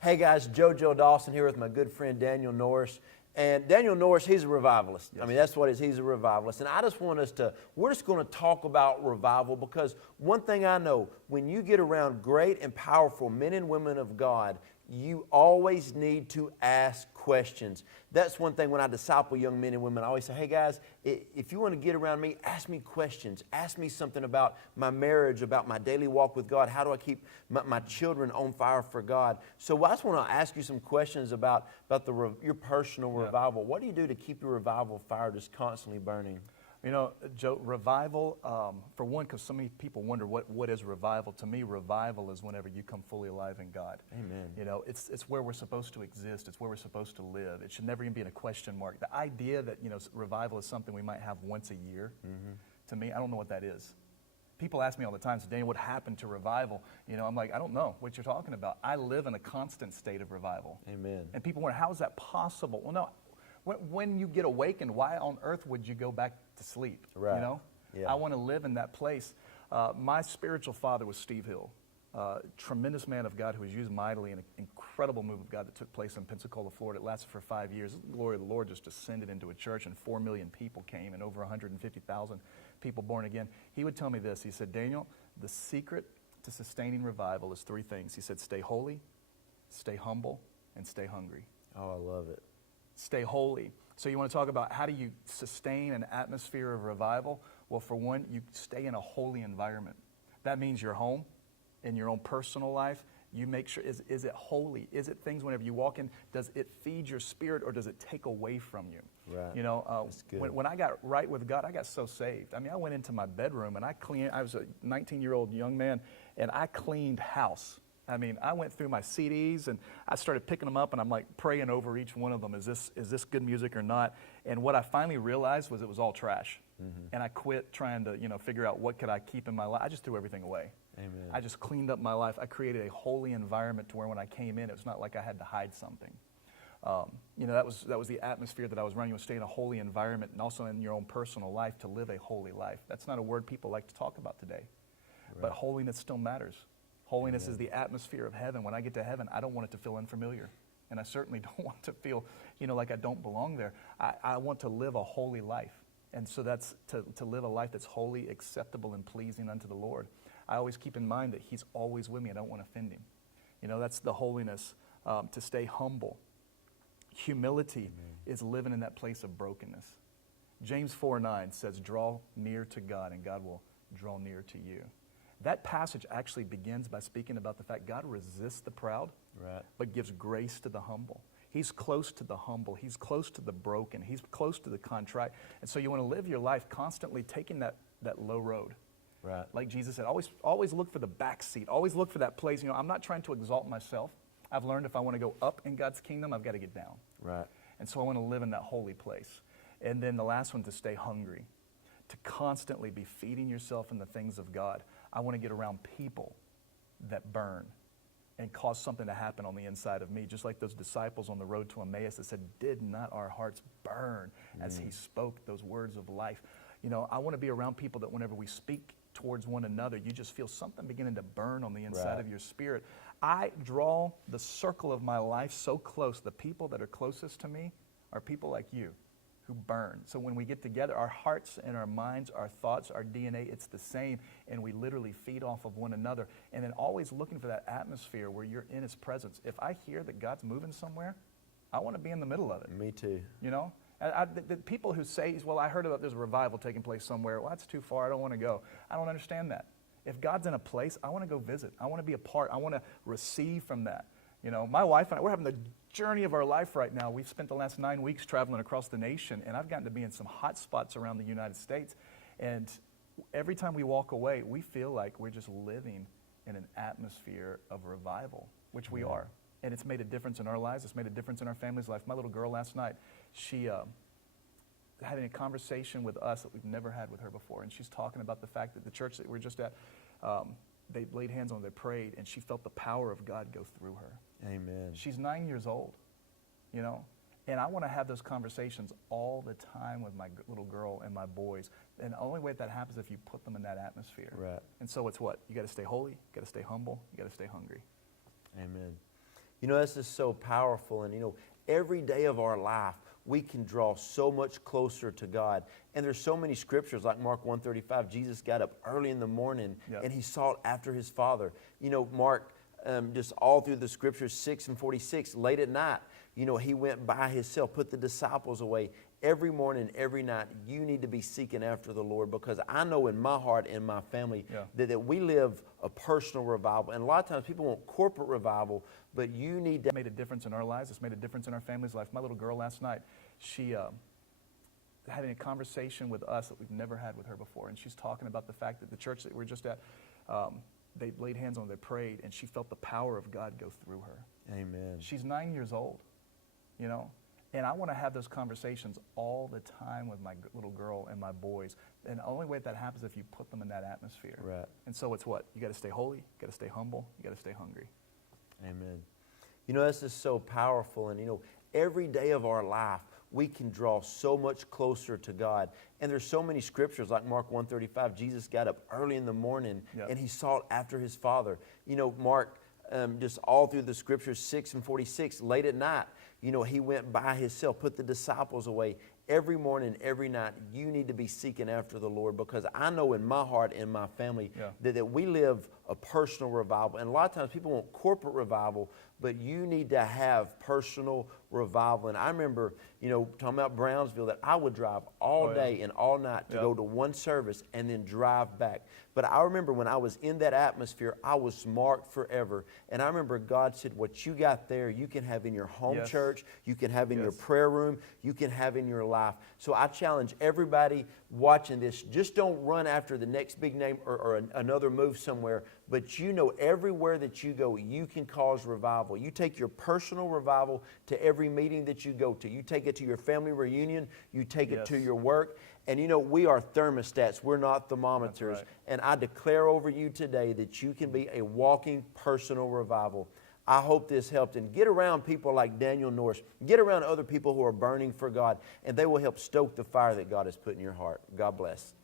Hey guys, Dawson here with my good friend Daniel Norris. And Daniel Norris, he's a revivalist. Yes. I mean, that's what it is. He's a revivalist. And I just want us to, we're just going to talk about revival because one thing I know, when you get around great and powerful men and women of God, you always need to ask questions. That's one thing when I disciple young men and women, I always say, hey guys, if you want to get around me, ask me questions. Ask me something about my marriage, about my daily walk with God. How do I keep my children on fire for God? So I just want to ask you some questions about your personal revival. What do you do to keep your revival fire just constantly burning? You know, Joe, revival, for one, because so many people wonder what is revival. To me, revival is whenever you come fully alive in God. Amen. You know, it's where we're supposed to exist. It's where we're supposed to live. It should never even be in a question mark. The idea that, you know, revival is something we might have once a year, to me, I don't know what that is. People ask me all the time, so Daniel, what happened to revival? You know, I'm like, I don't know what you're talking about. I live in a constant state of revival. Amen. And people wonder, how is that possible? Well, no. When you get awakened, why on earth would you go back to sleep? Right. You know? Yeah. I want to live in that place. My spiritual father was Steve Hill, tremendous man of God who was used mightily in an incredible move of God that took place in Pensacola, Florida. It lasted for 5 years. The glory of the Lord just descended into a church, and 4 million people came, and over 150,000 people born again. He would tell me this. He said, Daniel, the secret to sustaining revival is 3 things. He said, stay holy, stay humble, and stay hungry. Oh, I love it. Stay holy. So you want to talk about how do you sustain an atmosphere of revival? Well, for one, you stay in a holy environment. That means your home, in your own personal life. You make sure, is it holy? Is it things whenever you walk in, does it feed your spirit or does it take away from you? Right. You know, That's good. when I got right with God, I got so saved. I mean, I went into my bedroom and I was a 19-year-old young man, and I cleaned house. I mean, I went through my CDs and I started picking them up, and I'm like praying over each one of them. Is this good music or not? And what I finally realized was it was all trash. And I quit trying to, you know, figure out what could I keep in my life. I just threw everything away. Amen. I just cleaned up my life. I created a holy environment to where when I came in, it was not like I had to hide something. You know, that was the atmosphere that I was running, was stay in a holy environment, and also in your own personal life to live a holy life. That's not a word people like to talk about today. Right. But holiness still matters. Holiness Amen. is the atmosphere of heaven. When I get to heaven, I don't want it to feel unfamiliar. And I certainly don't want to feel, you know, like I don't belong there. I want to live a holy life. And so that's to live a life that's holy, acceptable, and pleasing unto the Lord. I always keep in mind that He's always with me. I don't want to offend Him. You know, that's the holiness, to stay humble. Humility is living in that place of brokenness. James 4:9 says, draw near to God, and God will draw near to you. That passage actually begins by speaking about the fact God resists the proud, Right. but gives grace to the humble. He's close to the humble. He's close to the broken. He's close to the contrite. And so you want to live your life constantly taking that low road. Right. Like Jesus said, always look for the back seat. Always look for that place. You know, I'm not trying to exalt myself. I've learned if I want to go up in God's kingdom, I've got to get down. Right. And so I want to live in that holy place. And then the last one, to stay hungry, to constantly be feeding yourself in the things of God. I want to get around people that burn and cause something to happen on the inside of me, just like those disciples on the road to Emmaus that said, did not our hearts burn as He spoke those words of life? You know, I want to be around people that whenever we speak towards one another, you just feel something beginning to burn on the inside Right. of your spirit. I draw the circle of my life so close. The people that are closest to me are people like you who burn. So when we get together, our hearts and our minds, our thoughts, our DNA, it's the same, and we literally feed off of one another. And then always looking for that atmosphere where you're in His presence. If I hear that God's moving somewhere, I want to be in the middle of it. Me too. You know? The people who say, well, I heard about there's a revival taking place somewhere. Well, that's too far. I don't want to go. I don't understand that. If God's in a place, I want to go visit. I want to be a part. I want to receive from that. You know, my wife and I, we're having the journey of our life right now. We've spent the last 9 weeks traveling across the nation, and I've gotten to be in some hot spots around the United States. And every time we walk away, we feel like we're just living in an atmosphere of revival, which we are. And it's made a difference in our lives. It's made a difference in our family's life. My little girl last night, she having a conversation with us that we've never had with her before. And she's talking about the fact that the church that we're just at, they laid hands on her, they prayed, and she felt the power of God go through her. Amen. She's 9 years old, you know. And I want to have those conversations all the time with my little girl and my boys. And the only way that happens is if you put them in that atmosphere. Right. And so it's what? You got to stay holy, you got to stay humble, you got to stay hungry. Amen. You know, this is so powerful. And, you know, every day of our life, we can draw so much closer to God. And there's so many scriptures like Mark 1:35. Jesus got up early in the morning and he sought after his Father. You know, Mark, just all through the scriptures, 6:46, late at night, you know, he went by himself, put the disciples away. Every morning, every night, you need to be seeking after the Lord, because I know in my heart and my family that we live a personal revival. And a lot of times people want corporate revival, but you need to. It made a difference in our lives. It's made a difference in our family's life. My little girl last night, she having a conversation with us that we've never had with her before. And she's talking about the fact that the church that we're just at, they laid hands on her, they prayed, and she felt the power of God go through her. Amen. She's 9 years old, you know. And I want to have those conversations all the time with my little girl and my boys. And the only way that happens is if you put them in that atmosphere. Right. And so it's what? You got to stay holy, you got to stay humble, you got to stay hungry. Amen. You know, this is so powerful. And, you know, every day of our life, we can draw so much closer to God. And there's so many scriptures like Mark 1:35. Jesus got up early in the morning and he sought after his Father. You know, Mark, just all through the scriptures, 6:46, late at night, you know, he went by himself, put the disciples away. Every morning, every night, you need to be seeking after the Lord, because I know in my heart and my family that we live a personal revival. And a lot of times people want corporate revival, but you need to have personal revival. And I remember, you know, talking about Brownsville, that I would drive all day and all night to go to one service and then drive back. But I remember when I was in that atmosphere, I was marked forever. And I remember God said, what you got there, you can have in your home church, you can have in your prayer room, you can have in your life. So I challenge everybody watching this, just don't run after the next big name or another move somewhere, but you know everywhere that you go, you can cause revival. You take your personal revival to every meeting that you go to. You take it to your family reunion, you take it to your work. And you know, we are thermostats, we're not thermometers. And I declare over you today that you can be a walking personal revival. I hope this helped. And get around people like Daniel Norris. Get around other people who are burning for God, and they will help stoke the fire that God has put in your heart. God bless.